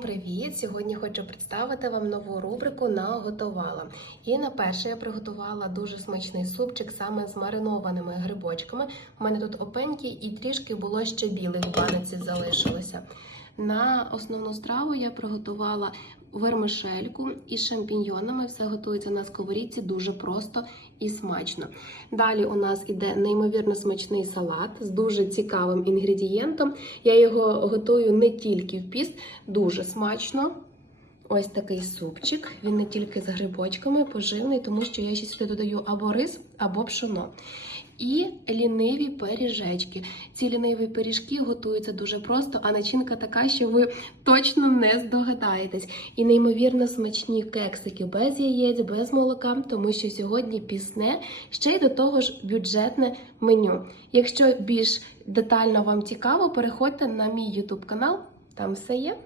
Привіт! Сьогодні хочу представити вам нову рубрику Наготувала. І на перше я приготувала дуже смачний супчик саме з маринованими грибочками. У мене тут опенькі і трішки було ще білих баниці залишилося. На основну страву я приготувала вермишельку із шампіньйонами. Все готується на сковорідці дуже просто і смачно. Далі у нас іде неймовірно смачний салат з дуже цікавим інгредієнтом. Я його готую не тільки в піст, дуже смачно. Ось такий супчик. Він не тільки з грибочками, поживний, тому що я ще сюди додаю або рис, або пшоно. І ліниві пиріжечки. Ці ліниві пиріжки готуються дуже просто, а начинка така, що ви точно не здогадаєтесь. І неймовірно смачні кексики без яєць, без молока, тому що сьогодні пісне, ще й до того ж бюджетне меню. Якщо більш детально вам цікаво, переходьте на мій YouTube канал, там все є.